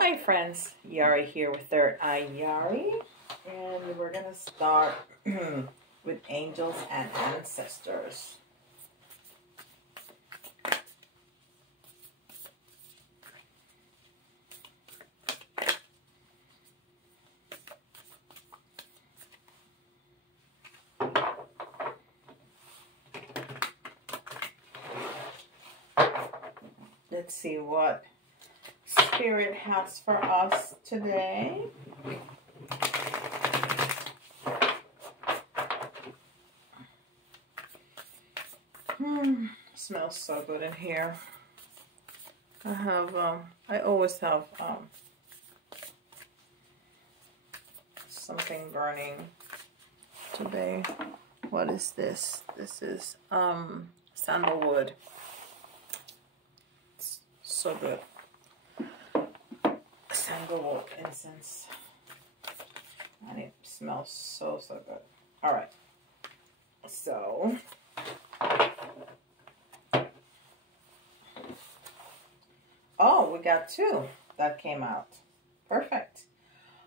Hi friends, Yari here with Third Eye Yari, and we're gonna start with angels and ancestors. Let's see what Spirit has for us today. Smells so good in here. I always have something burning today. What is this? This is sandalwood. It's so good. Sandalwood incense, and it smells so good. All right, so we got two that came out. Perfect.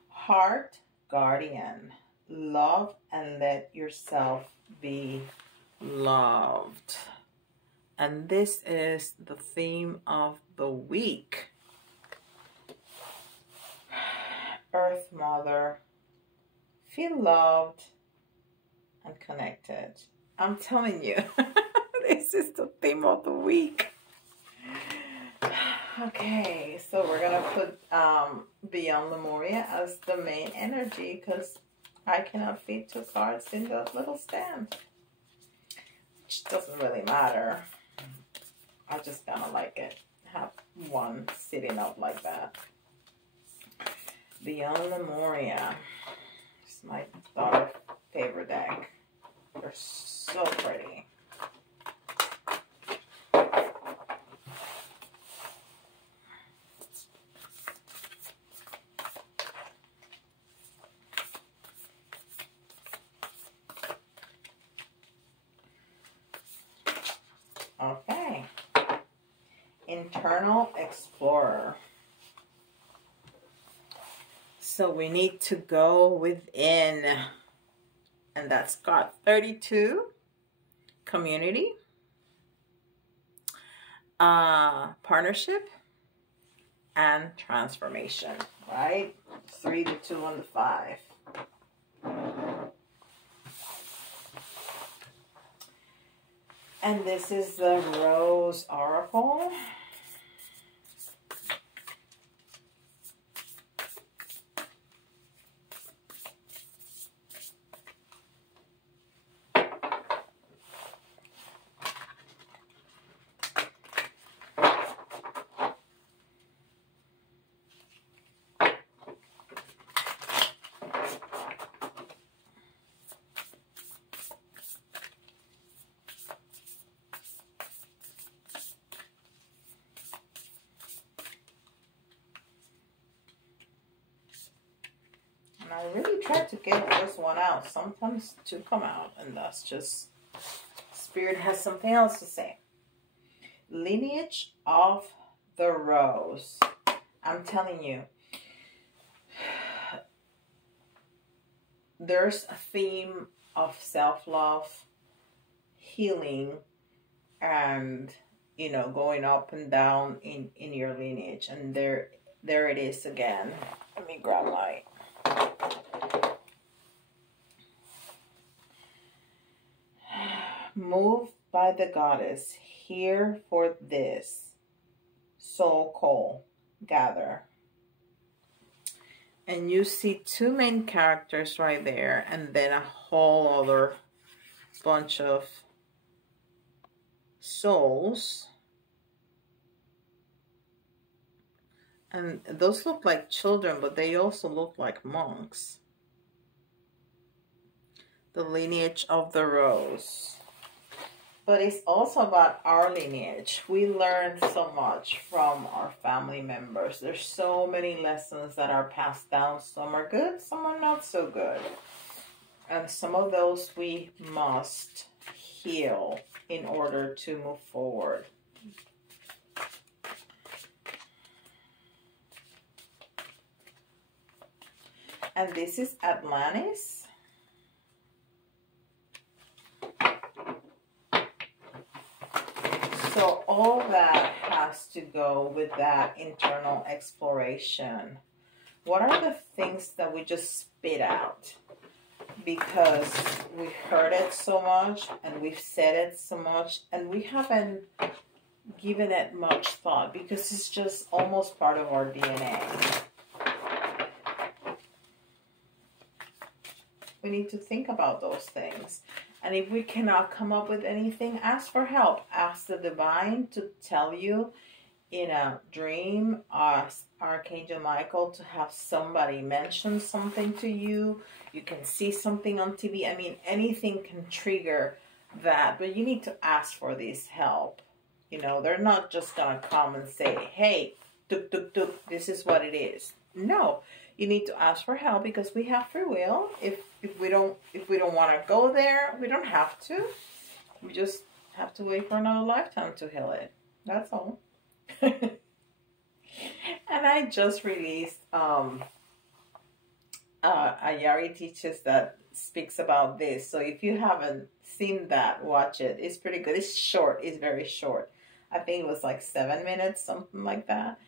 Heart Guardian, love and let yourself be loved. And this is the theme of the week. Earth Mother, feel loved and connected. I'm telling you, this is the theme of the week. Okay, so we're gonna put Beyond Lemuria as the main energy because I cannot fit two cards in the little stand, which doesn't really matter. I just kind of like it. Have one sitting up like that. Beyond Lemuria. It's my daughter's favorite deck. They're so pretty. Okay. Internal Explorer. So we need to go within, and that's card 32, community, partnership, and transformation, right? 3, the 2, and the 5. And this is the Rose Oracle. I really tried to get this one out. Sometimes two come out, and that's just Spirit has something else to say. Lineage of the Rose. I'm telling you, there's a theme of self-love, healing, and going up and down in your lineage. And there it is again. Let me grab my moved by the goddess, here for this, soul call, gather. And you see two main characters right there, and then a whole other bunch of souls. And those look like children, but they also look like monks. The lineage of the rose. But it's also about our lineage. We learn so much from our family members. There's so many lessons that are passed down. Some are good, some are not so good. And some of those we must heal in order to move forward. And this is Atlantis. So all that has to go with that internal exploration. What are the things that we just spit out? Because we heard it so much and we've said it so much and we haven't given it much thought because it's just almost part of our DNA. We need to think about those things. And if we cannot come up with anything, ask for help. Ask the divine to tell you in a dream, ask Archangel Michael to have somebody mention something to you. You can see something on TV. I mean, anything can trigger that, but you need to ask for this help. You know, they're not just going to come and say, hey, tuk, tuk, tuk, this is what it is. No, you need to ask for help because we have free will. If we don't want to go there, we don't have to. We just have to wait for another lifetime to heal it. That's all. And I just released a Yari Teaches that speaks about this. So if you haven't seen that, watch it. It's pretty good. It's short. It's very short. I think it was like 7 minutes, something like that.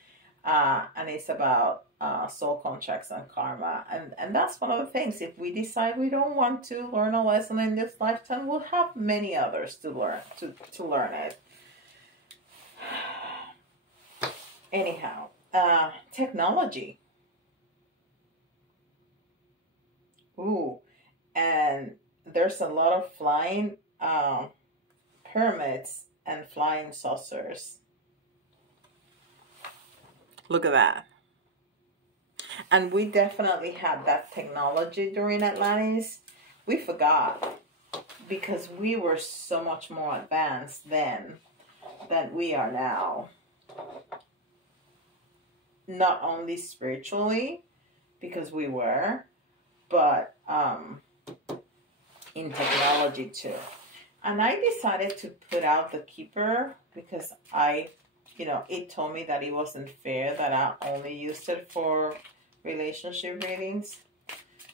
And it's about soul contracts and karma. And that's one of the things. If we decide we don't want to learn a lesson in this lifetime, we'll have many others to learn it. Anyhow, technology. Ooh, and there's a lot of flying pyramids and flying saucers. Look at that. And we definitely had that technology during Atlantis. We forgot because we were so much more advanced then than we are now. Not only spiritually, because we were, but in technology too. And I decided to put out the Keeper because it told me that it wasn't fair that I only used it for relationship readings.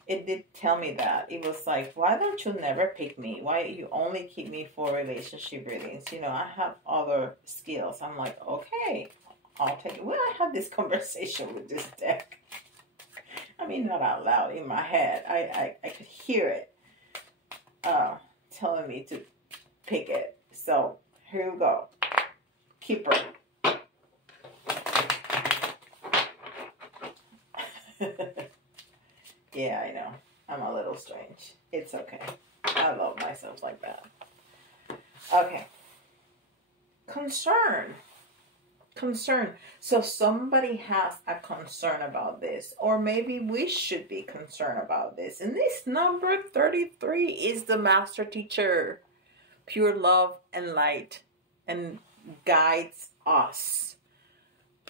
It did tell me that. It was like, why don't you never pick me? Why you only keep me for relationship readings? You know, I have other skills. I'm like, okay, I'll take it. When I had this conversation with this deck, I mean, not out loud, in my head, I could hear it telling me to pick it. So here we go. Keeper. Yeah, I know. I'm a little strange. It's okay. I love myself like that. Okay. Concern. So somebody has a concern about this, or maybe we should be concerned about this. And this number 33 is the master teacher, pure love and light, and guides us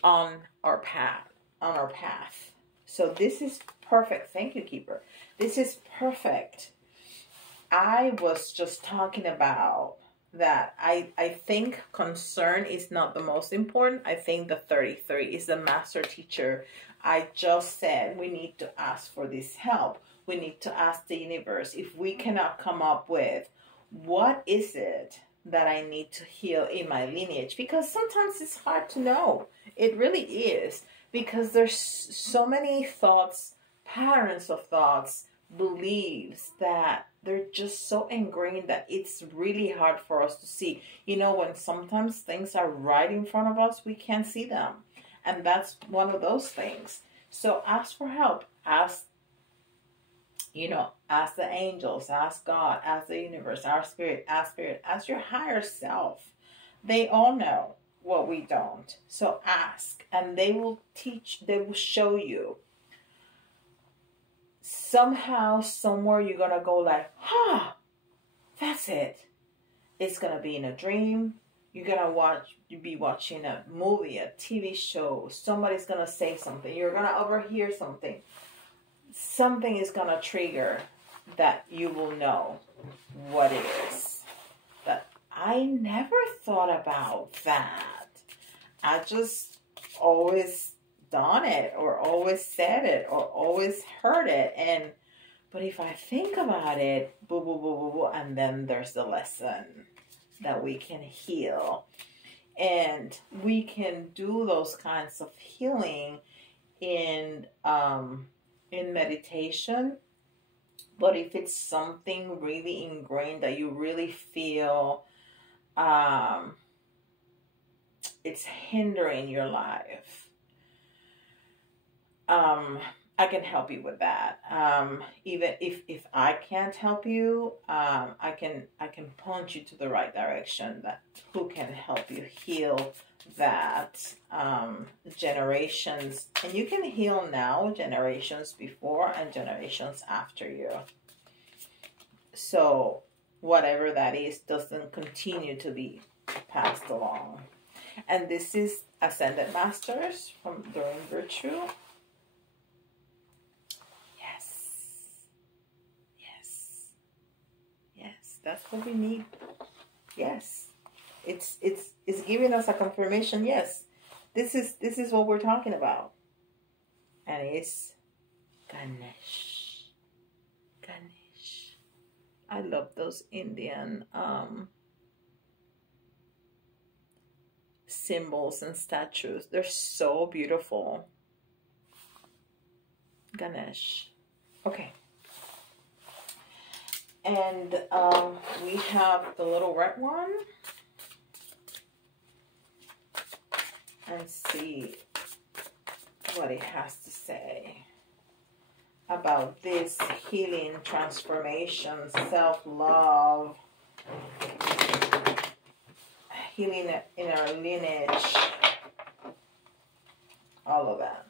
on our path. So this is perfect. Thank you, Keeper. This is perfect. I was just talking about that. I think concern is not the most important. I think the 33 is the master teacher. I just said we need to ask for this help. We need to ask the universe if we cannot come up with what is it that I need to heal in my lineage, because sometimes it's hard to know. It really is, because there's so many thoughts, patterns of thoughts, beliefs that they're just so ingrained that it's really hard for us to see. You know, when sometimes things are right in front of us, we can't see them. And that's one of those things. So ask for help. Ask the angels, ask God, ask the universe, ask spirit, ask your higher self. They all know what we don't. So ask, and they will teach, they will show you. Somehow, somewhere, you're going to go like, that's it. It's going to be in a dream. You're going to be watching a movie, a TV show. Somebody's going to say something. You're going to overhear something. Something is going to trigger that you will know what it is. But I never thought about that. I just always done it or always said it or always heard it. But if I think about it, boo, boo, boo, boo, boo, and then there's the lesson that we can heal. And we can do those kinds of healing in meditation. But if it's something really ingrained that you really feel it's hindering your life, I can help you with that. Even if I can't help you, I can point you to the right direction that who can help you heal that generations. And you can heal now, generations before and generations after you. So whatever that is doesn't continue to be passed along. And this is Ascended Masters from Doreen Virtue. That's what we need. Yes. It's giving us a confirmation. Yes. This is what we're talking about. And it's Ganesh. Ganesh. I love those Indian symbols and statues. They're so beautiful. Ganesh. Okay. And we have the little red one. And see what it has to say about this healing, transformation, self-love, healing in our lineage, all of that.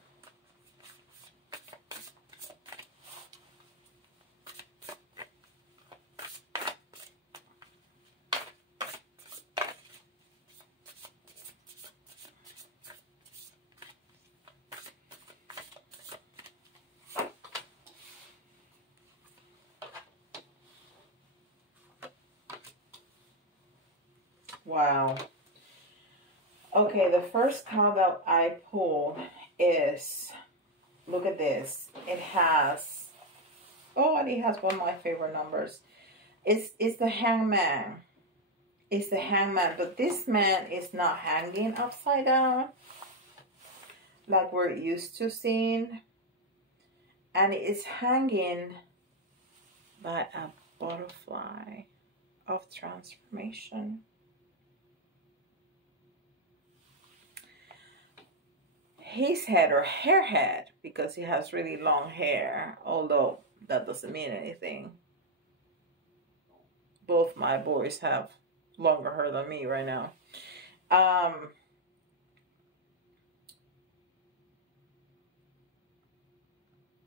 Wow. Okay, the first card that I pulled is, look at this. It has, oh, and it has one of my favorite numbers. It's the Hangman. It's the Hangman, but this man is not hanging upside down like we're used to seeing. And it is hanging by a butterfly of transformation. His head, or her head, because he has really long hair, although that doesn't mean anything. Both my boys have longer hair than me right now.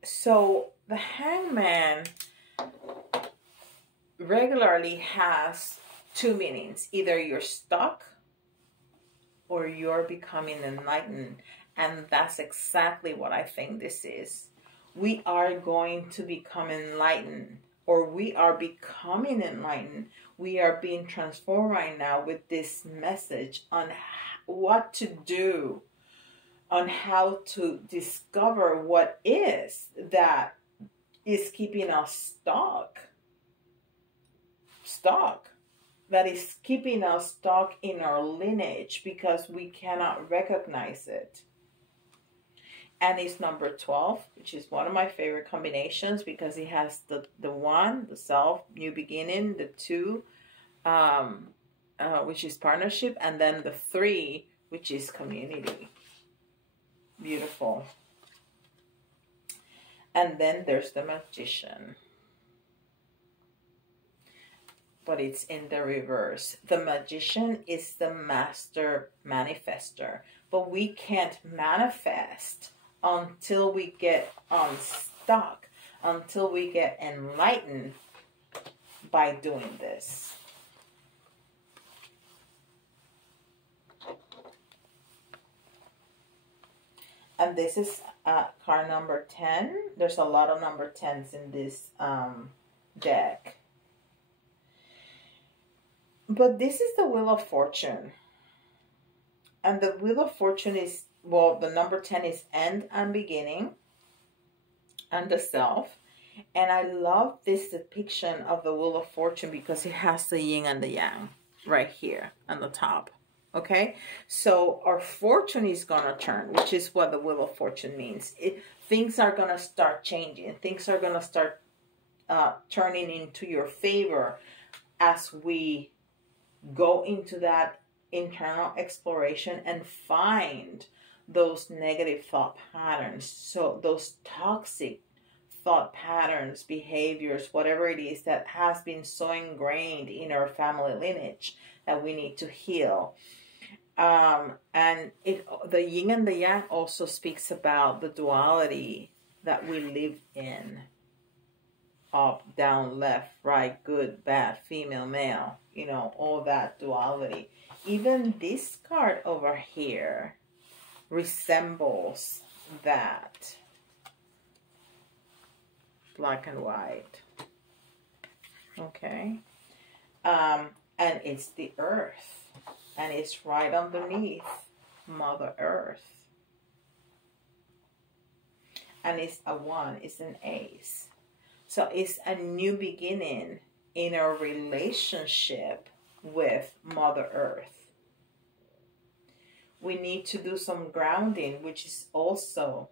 So the Hangman regularly has two meanings. Either you're stuck or you're becoming enlightened. And that's exactly what I think this is. We are going to become enlightened, or we are becoming enlightened. We are being transformed right now with this message on what to do, on how to discover what is that is keeping us stuck. That is keeping us stuck in our lineage because we cannot recognize it. And it's number 12, which is one of my favorite combinations because it has the 1, the self, new beginning, the 2, which is partnership, and then the 3, which is community. Beautiful. And then there's the Magician. But it's in the reverse. The Magician is the master manifester. But we can't manifest until we get unstuck, until we get enlightened by doing this. And this is card number 10. There's a lot of number 10s in this deck. But this is the Wheel of Fortune. And the Wheel of Fortune is well, the number 10 is end and beginning and the self. And I love this depiction of the Wheel of Fortune because it has the yin and the yang right here on the top. Okay, so our fortune is going to turn, which is what the Wheel of Fortune means. Things are going to start changing. Things are going to start turning into your favor as we go into that internal exploration and find those negative thought patterns. So those toxic thought patterns, behaviors, whatever it is that has been so ingrained in our family lineage that we need to heal. And the yin and the yang also speaks about the duality that we live in. Up, down, left, right, good, bad, female, male, you know, all that duality. Even this card over here resembles that. Black and white. Okay. And it's the earth. And it's right underneath Mother Earth. And it's a 1. It's an ace. So it's a new beginning in our relationship with Mother Earth. We need to do some grounding, which is also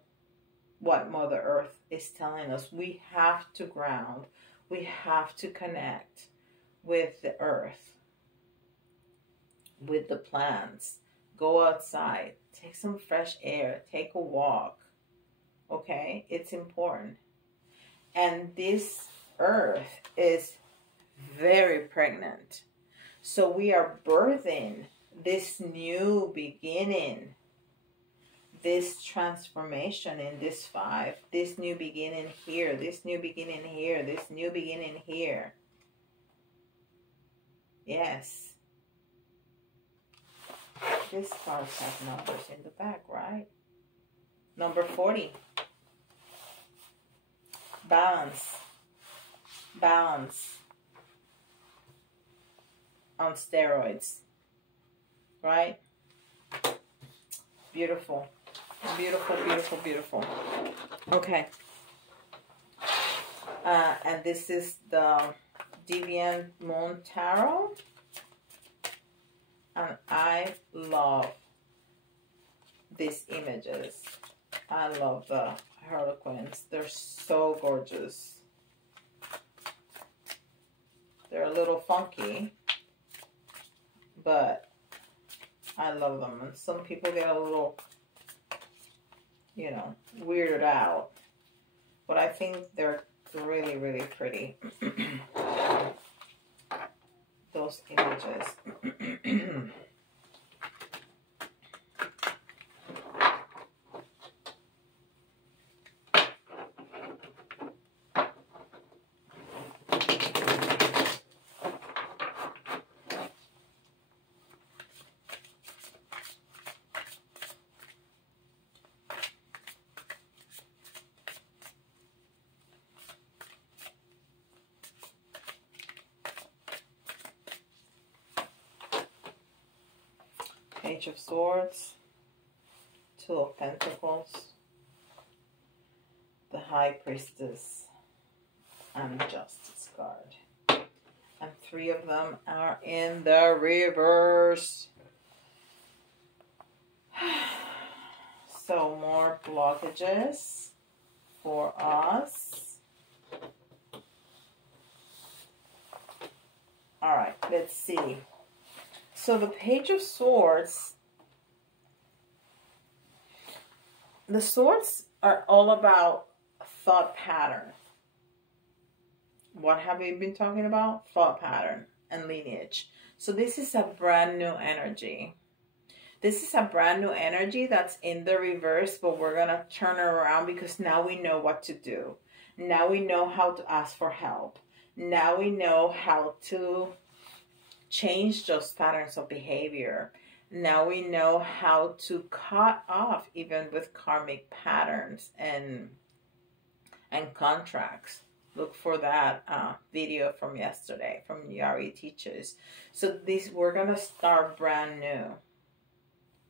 what Mother Earth is telling us. We have to ground. We have to connect with the earth, with the plants. Go outside. Take some fresh air. Take a walk. Okay? It's important. And this earth is very pregnant. So we are birthing this new beginning, this transformation in this 5, this new beginning here, this new beginning here, this new beginning here. Yes. This card has numbers in the back, right? Number 40. Balance. Balance. On steroids. Right? Beautiful. Beautiful, beautiful, beautiful. Okay. And this is the Deviant Moon Tarot. And I love these images. I love the Harlequins. They're so gorgeous. They're a little funky, but I love them. And some people get a little, you know, weirded out. But I think they're really, really pretty. Those images. Page of Swords, 2 of Pentacles, the High Priestess, and Justice card. And 3 of them are in the reverse. So more blockages for us. All right, let's see. So the Page of Swords, the swords are all about thought pattern. What have we been talking about? Thought pattern and lineage. So this is a brand new energy. This is a brand new energy that's in the reverse, but we're going to turn it around because now we know what to do. Now we know how to ask for help. Now we know how to change those patterns of behavior. Now we know how to cut off even with karmic patterns and contracts. Look for that video from yesterday from Yari Teaches. So we're gonna start brand new.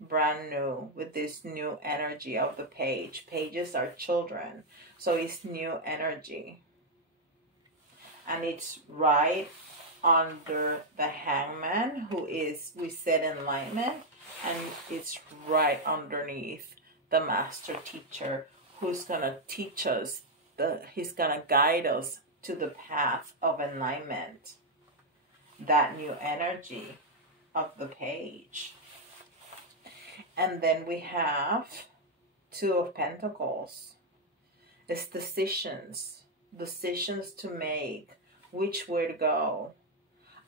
brand new with this new energy of the page. Pages are children, so it's new energy. And it's right under the Hangman, who is, we said, enlightenment, and it's right underneath the master teacher, who's going to teach us, he's going to guide us to the path of enlightenment. That new energy of the page. And then we have Two of Pentacles. It's decisions to make, which way to go.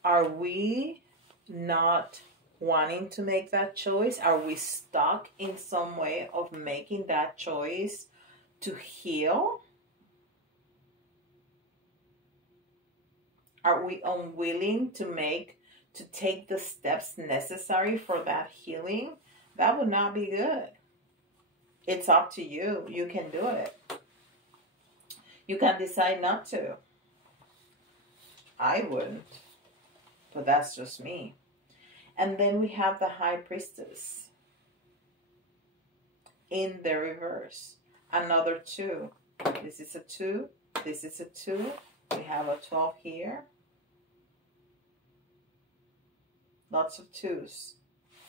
Are we not wanting to make that choice? Are we stuck in some way of making that choice to heal? Are we unwilling to take the steps necessary for that healing? That would not be good. It's up to you. You can do it. You can decide not to. I wouldn't. But that's just me. And then we have the High Priestess in the reverse. Another 2. This is a 2. This is a 2. We have a 12 here. Lots of 2s.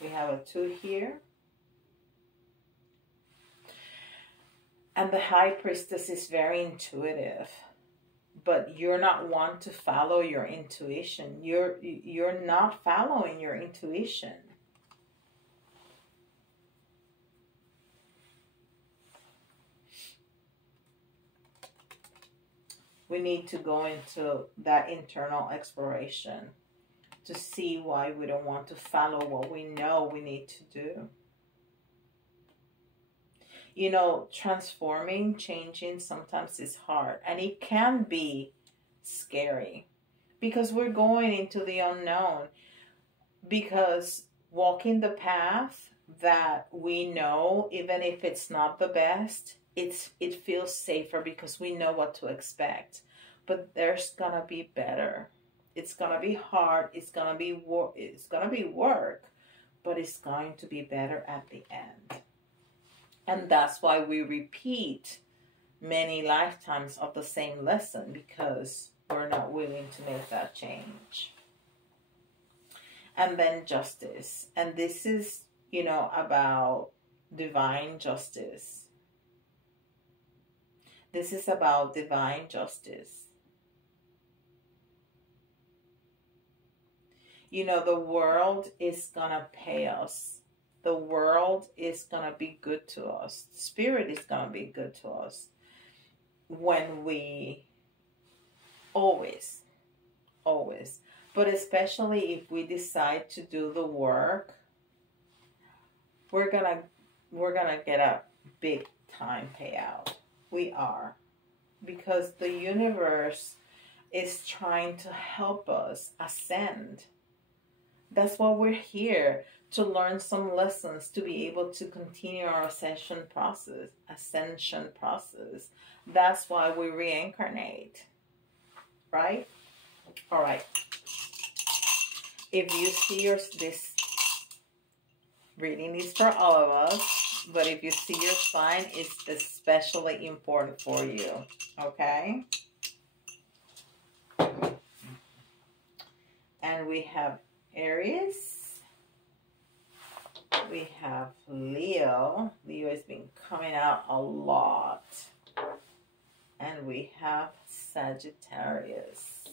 We have a 2 here. And the High Priestess is very intuitive. But you're not one to follow your intuition. You're not following your intuition. We need to go into that internal exploration to see why we don't want to follow what we know we need to do. You know, transforming, changing sometimes is hard. And it can be scary because we're going into the unknown. Because walking the path that we know, even if it's not the best, it feels safer because we know what to expect. But there's gonna be better. It's gonna be hard. It's gonna be work, but it's going to be better at the end. And that's why we repeat many lifetimes of the same lesson, because we're not willing to make that change. And then Justice. And this is, you know, about divine justice. This is about divine justice. You know, the world is gonna pay us. The world is going to be good to us. Spirit is going to be good to us when we always, but especially if we decide to do the work, we're going to get a big time payout. We are, because the universe is trying to help us ascend. That's why we're here, to learn some lessons, to be able to continue our ascension process. That's why we reincarnate, right? All right. If you see this reading is for all of us, but if you see your sign, it's especially important for you, okay? And we have Aries. We have Leo. Leo has been coming out a lot. And we have Sagittarius.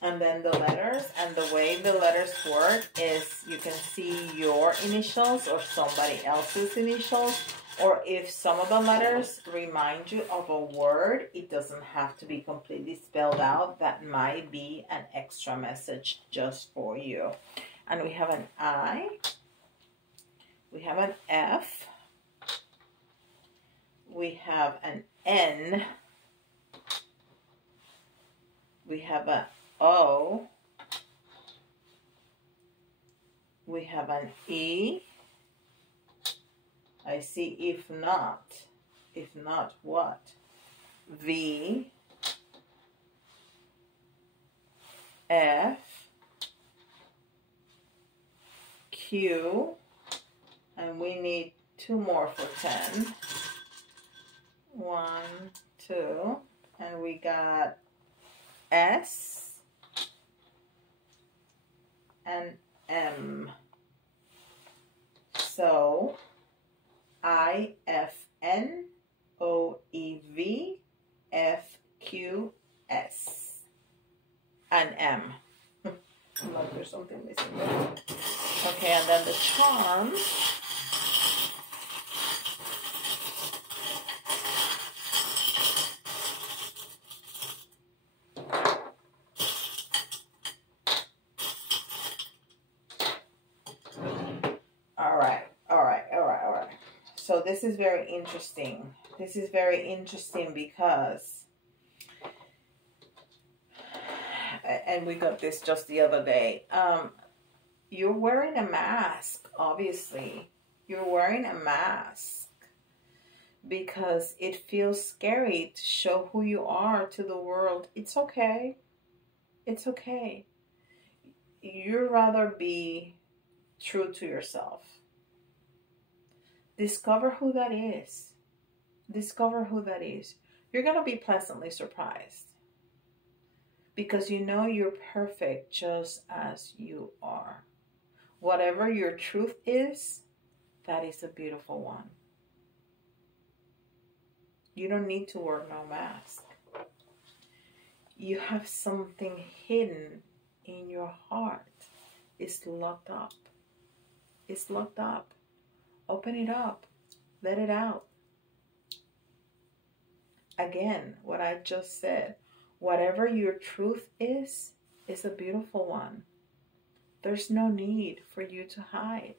And then the letters, and the way the letters work is you can see your initials or somebody else's initials. Or if some of the letters remind you of a word, it doesn't have to be completely spelled out. That might be an extra message just for you. And we have an I, we have an F, we have an N, we have an O, we have an E. I see if not what? V, F, Q, and we need 2 more for 10. 1, 2, and we got S and M. So IFNOEVFQS and M. Like there's something missing there. Okay, and then the charm. All right. So this is very interesting. This is very interesting because, and we got this just the other day. You're wearing a mask, obviously. You're wearing a mask because it feels scary to show who you are to the world. It's okay. It's okay. You'd rather be true to yourself. Discover who that is. Discover who that is. You're going to be pleasantly surprised because you know you're perfect just as you are. Whatever your truth is, that is a beautiful one. You don't need to wear no mask. You have something hidden in your heart. It's locked up. It's locked up. Open it up. Let it out. Again, what I just said. Whatever your truth is a beautiful one. There's no need for you to hide.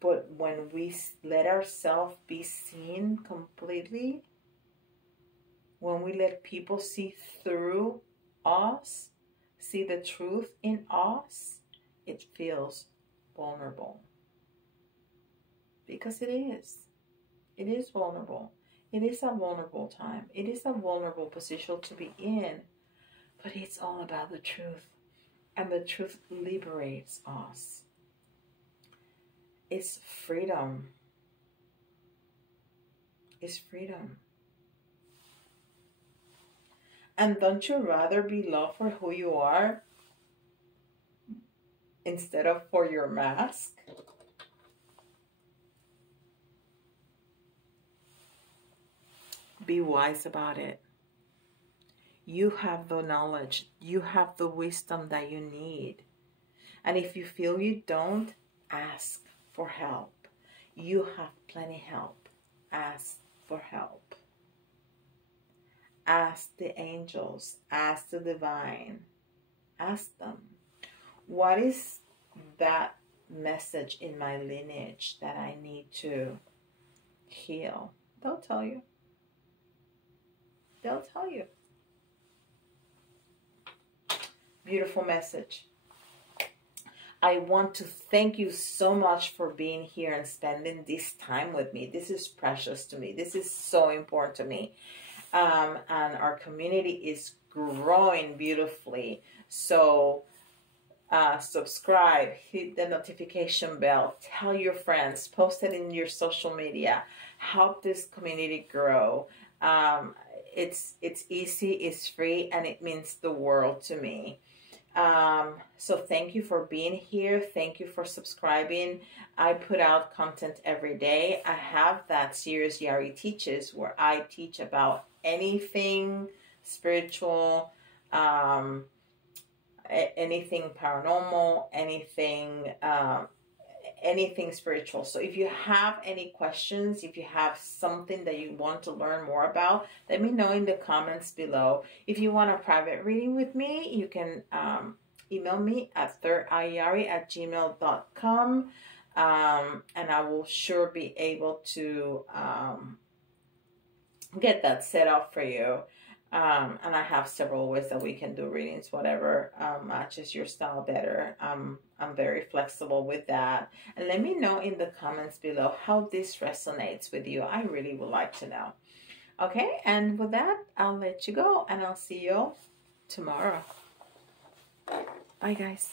But when we let ourselves be seen completely, when we let people see through us, see the truth in us, it feels vulnerable. Because it is. It is vulnerable. It is a vulnerable time. It is a vulnerable position to be in. But it's all about the truth. And the truth liberates us. It's freedom. It's freedom. And don't you rather be loved for who you are instead of for your mask? Be wise about it. You have the knowledge. You have the wisdom that you need. And if you feel you don't, ask for help. You have plenty help. Ask for help. Ask the angels. Ask the divine. Ask them. What is that message in my lineage that I need to heal? They'll tell you. They'll tell you. Beautiful message. I want to thank you so much for being here and spending this time with me. This is precious to me. This is so important to me. And our community is growing beautifully. So subscribe, hit the notification bell, tell your friends, post it in your social media, help this community grow. It's easy, it's free, and it means the world to me. So thank you for being here. Thank you for subscribing. I put out content every day. I have that series Yari Teaches, where I teach about anything spiritual, anything paranormal, anything anything spiritual. So if you have any questions, if you have something that you want to learn more about, let me know in the comments below. If you want a private reading with me, you can email me at thirdeyeyari@gmail.com, and I will sure be able to get that set up for you. And I have several ways that we can do readings, whatever matches your style better. I'm very flexible with that. And let me know in the comments below how this resonates with you. I really would like to know. Okay, and with that, I'll let you go, and I'll see you tomorrow. Bye, guys.